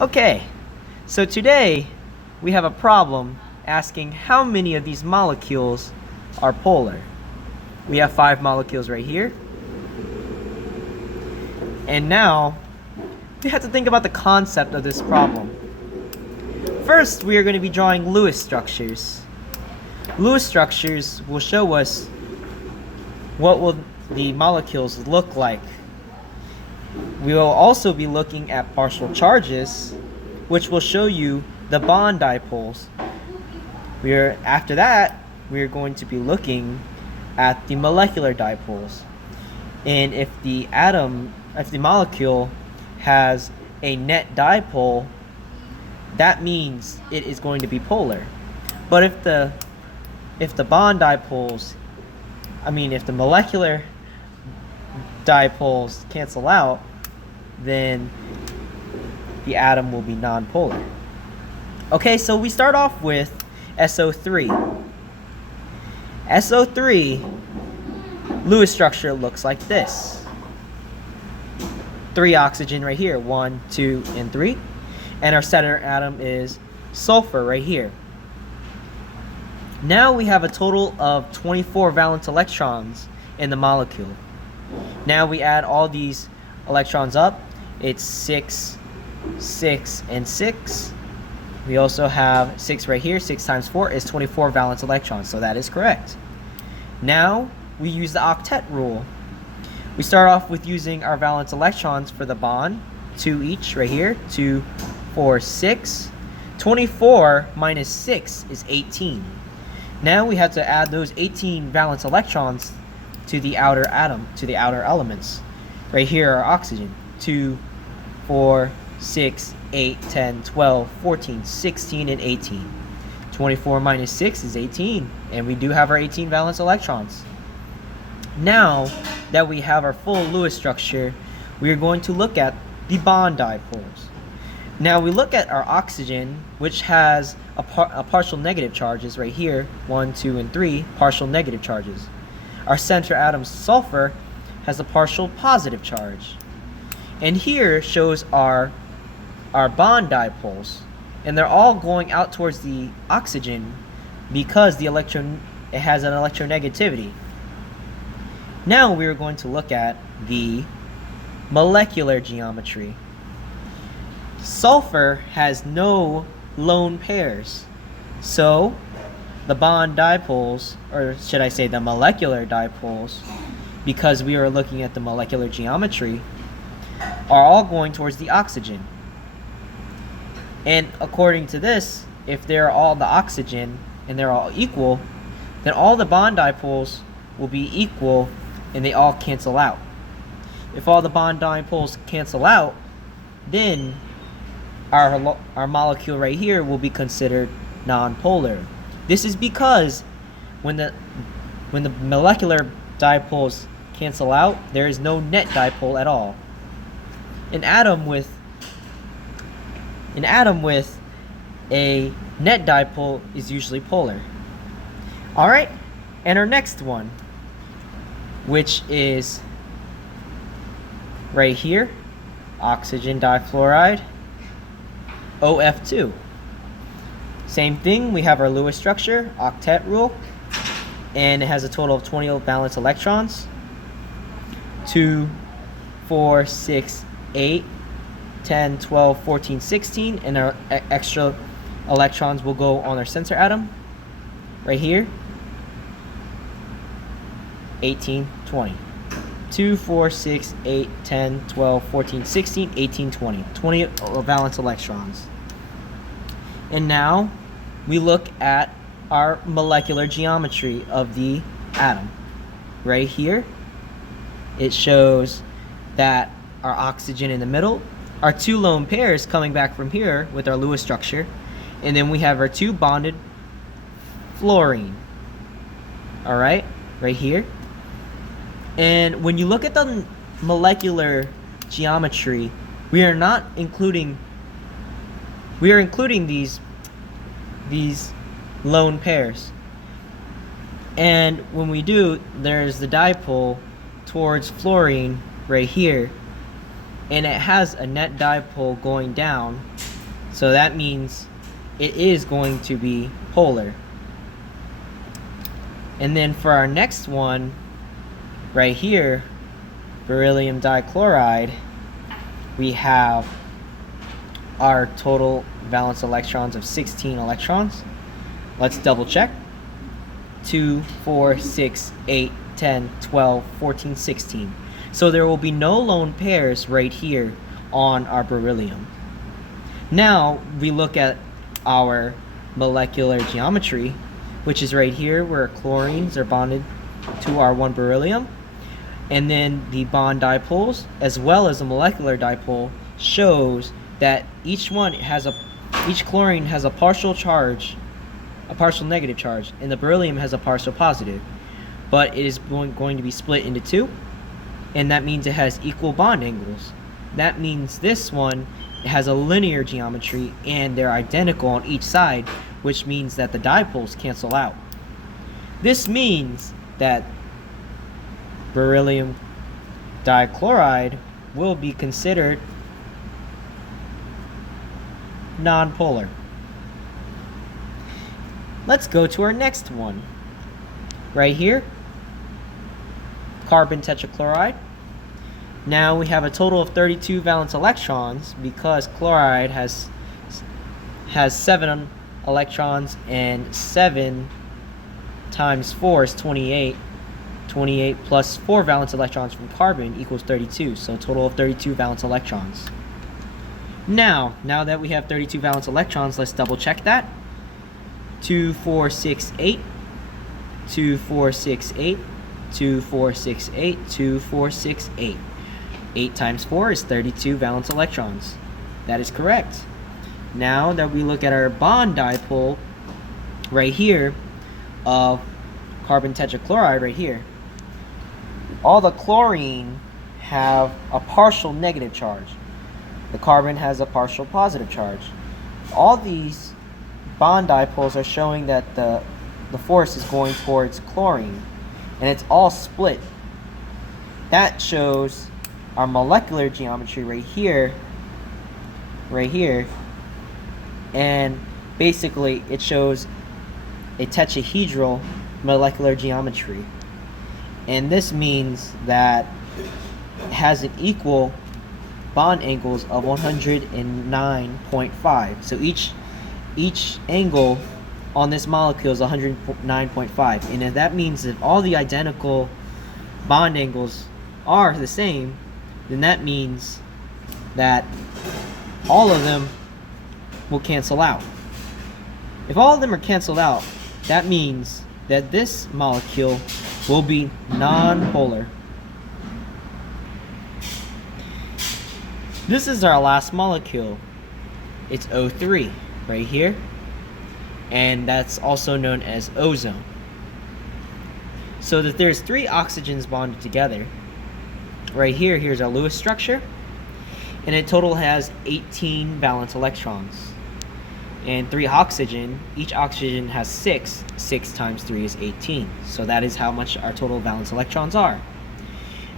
Okay, so today we have a problem asking how many of these molecules are polar. We have 5 molecules right here. And now we have to think about the concept of this problem. First, we are going to be drawing Lewis structures. Lewis structures will show us what will the molecules look like. We will also be looking at partial charges, which will show you the bond dipoles. After that, we are going to be looking at the molecular dipoles. And if the molecule has a net dipole, that means it is going to be polar. But if the molecular dipoles cancel out, then the atom will be nonpolar. Okay, so we start off with SO3. SO3 Lewis structure looks like this. 3 oxygen right here, 1, 2, and 3. And our center atom is sulfur right here. Now we have a total of 24 valence electrons in the molecule. Now we add all these electrons up. It's 6, 6, and 6. We also have 6 right here. 6 times 4 is 24 valence electrons, so that is correct. Now we use the octet rule. We start off with using our valence electrons for the bond, 2 each right here, 2, 4, 6. 24 minus 6 is 18. Now we have to add those 18 valence electrons to the outer elements. Right here are oxygen, 2, 4, 6, 8, 10, 12, 14, 16, and 18. 24 minus 6 is 18, and we do have our 18 valence electrons. Now that we have our full Lewis structure, we are going to look at the bond dipoles. Now we look at our oxygen, which has a partial negative charges right here, 1, 2, and 3, partial negative charges. Our center atom sulfur has a partial positive charge. And here shows our bond dipoles, and they're all going out towards the oxygen because it has an electronegativity. Now we are going to look at the molecular geometry. Sulfur has no lone pairs, so the bond dipoles, or should I say the molecular dipoles, because we are looking at the molecular geometry, are all going towards the oxygen. And according to this, if they're all the oxygen and they're all equal, then all the bond dipoles will be equal and they all cancel out. If all the bond dipoles cancel out, then our molecule right here will be considered nonpolar. This is because when the molecular dipoles cancel out, there is no net dipole at all. An atom with a net dipole is usually polar. Alright, and our next one, which is right here, oxygen difluoride, OF2. Same thing, we have our Lewis structure, octet rule, and it has a total of 20 valence electrons. 2, 4, 6, 8, 10, 12, 14, 16, and our extra electrons will go on our center atom right here. 18, 20. 2, 4, 6, 8, 10, 12, 14, 16, 18, 20. 20 valence electrons. And now we look at our molecular geometry of the atom. Right here, it shows that our oxygen in the middle, our 2 lone pairs coming back from here with our Lewis structure, and then we have our 2 bonded fluorine. Alright, right here. And when you look at the molecular geometry, we are including these lone pairs. And when we do, there's the dipole towards fluorine right here, and it has a net dipole going down So that means it is going to be polar. And then for our next one, right here, beryllium dichloride, we have our total valence electrons of 16 electrons. Let's double check. 2, 4, 6, 8, 10, 12, 14, 16. So there will be no lone pairs right here on our beryllium. Now we look at our molecular geometry, which is right here where chlorines are bonded to our one beryllium. And then the bond dipoles, as well as the molecular dipole, shows that each chlorine has a partial charge, a partial negative charge, and the beryllium has a partial positive. But it is going to be split into two, and that means it has equal bond angles. That means this one has a linear geometry, and they're identical on each side, which means that the dipoles cancel out. This means that beryllium dichloride will be considered nonpolar. Let's go to our next one. Right here, carbon tetrachloride. Now we have a total of 32 valence electrons because chloride has 7 electrons, and 7 times 4 is 28. 28 plus 4 valence electrons from carbon equals 32, so a total of 32 valence electrons. Now that we have 32 valence electrons, let's double check that. 2, 4, 6, 8. 2, 4, 6, 8. 2, 4, 6, 8. 2, 4, 6, 8. 8 times 4 is 32 valence electrons. That is correct. Now that we look at our bond dipole right here of carbon tetrachloride right here, all the chlorine have a partial negative charge. The carbon has a partial positive charge. All these bond dipoles are showing that the force is going towards chlorine, and it's all split. That shows our molecular geometry right here, and basically it shows a tetrahedral molecular geometry. And this means that it has an equal bond angles of 109.5. So each angle on this molecule is 109.5. And if that means that all the identical bond angles are the same, then that means that all of them will cancel out. If all of them are canceled out, that means that this molecule will be nonpolar. This is our last molecule. It's O3 right here, and that's also known as ozone. So that there's 3 oxygens bonded together. Right here, here's our Lewis structure, and it total has 18 valence electrons. And 3 oxygen, each oxygen has 6. 6 times 3 is 18. So that is how much our total valence electrons are.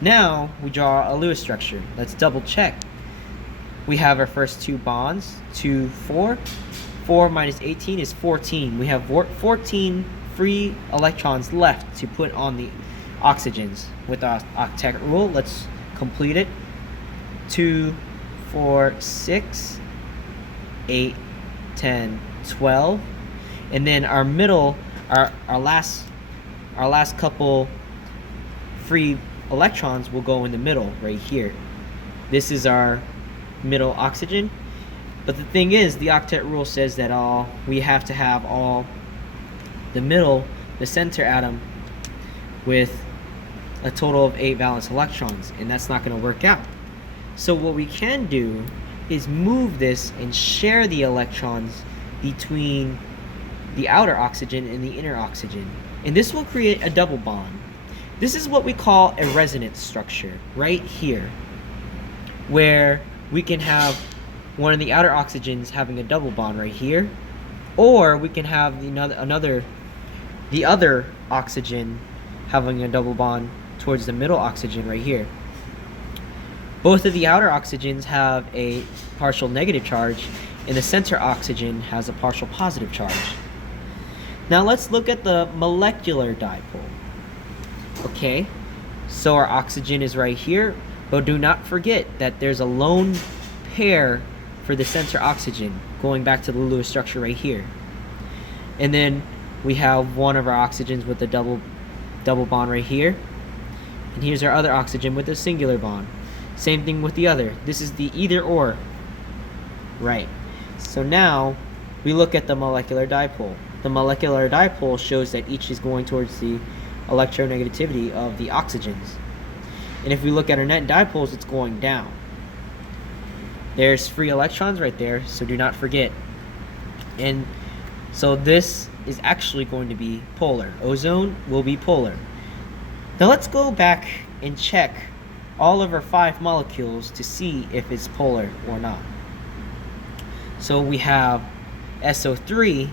Now we draw a Lewis structure. Let's double check. We have our first 2 bonds, 2, 4. 4 minus 18 is 14. We have 14 free electrons left to put on the oxygens. With our octet rule, let's complete it. 2, 4, 6, 8, 10, 12, and then our middle, our last couple free electrons will go in the middle right here. This is our middle oxygen. But the thing is, the octet rule says that we have to have the center atom with a total of 8 valence electrons, and that's not going to work out. So what we can do is move this and share the electrons between the outer oxygen and the inner oxygen. And this will create a double bond. This is what we call a resonance structure right here, where we can have one of the outer oxygens having a double bond right here, or we can have the other oxygen having a double bond towards the middle oxygen right here. Both of the outer oxygens have a partial negative charge, and the center oxygen has a partial positive charge. Now let's look at the molecular dipole. Okay, so our oxygen is right here, but do not forget that there's a lone pair for the center oxygen, going back to the Lewis structure right here. And then we have one of our oxygens with a double bond right here. And here's our other oxygen with a singular bond. Same thing with the other. This is the either or. Right. So now we look at the molecular dipole. The molecular dipole shows that each is going towards the electronegativity of the oxygens. And if we look at our net dipoles, it's going down. There's free electrons right there, so do not forget. And so this is actually going to be polar. Ozone will be polar. Now let's go back and check all of our 5 molecules to see if it's polar or not. So we have SO3.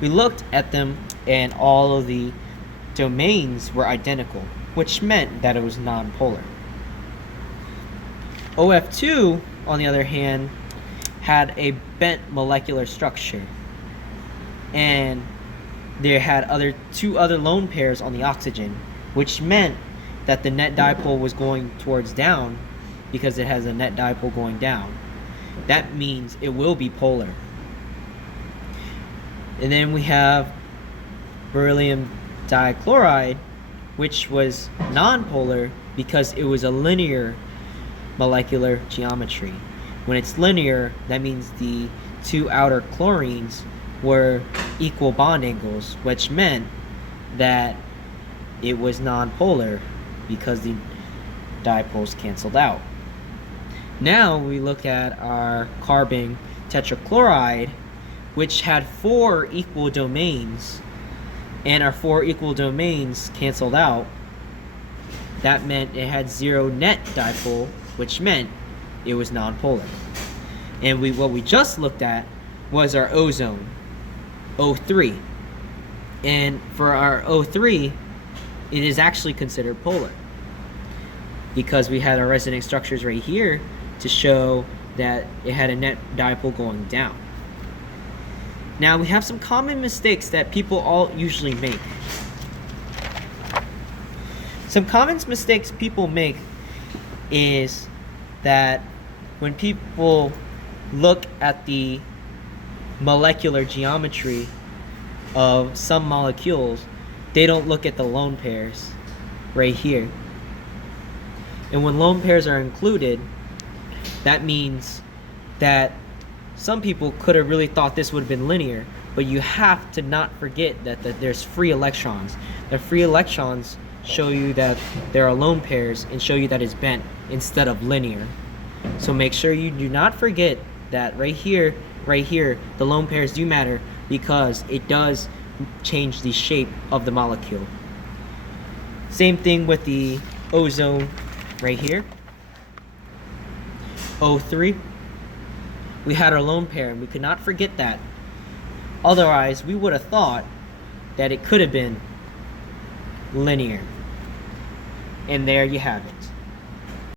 We looked at them and all of the domains were identical, which meant that it was non-polar. OF2, on the other hand, had a bent molecular structure, and they had 2 other lone pairs on the oxygen, which meant that the net dipole was going towards down because it has a net dipole going down. That means it will be polar. And then we have beryllium dichloride, which was nonpolar because it was a linear molecular geometry. When it's linear, that means the 2 outer chlorines were equal bond angles, which meant that it was nonpolar because the dipoles canceled out. Now we look at our carbon tetrachloride, which had 4 equal domains, and our 4 equal domains canceled out. That meant it had 0 net dipole, which meant it was nonpolar. And what we just looked at was our ozone, O3. And for our O3, it is actually considered polar because we had our resonance structures right here to show that it had a net dipole going down. Now we have some common mistakes that people all usually make. Some common mistakes people make is that when people look at the molecular geometry of some molecules, they don't look at the lone pairs right here. And when lone pairs are included, that means that some people could have really thought this would have been linear, but you have to not forget that there's free electrons. The free electrons show you that there are lone pairs and show you that it's bent instead of linear. So make sure you do not forget that right here, the lone pairs do matter because it does change the shape of the molecule. Same thing with the ozone right here. O3. We had our lone pair and we could not forget that. Otherwise, we would have thought that it could have been linear. And there you have it.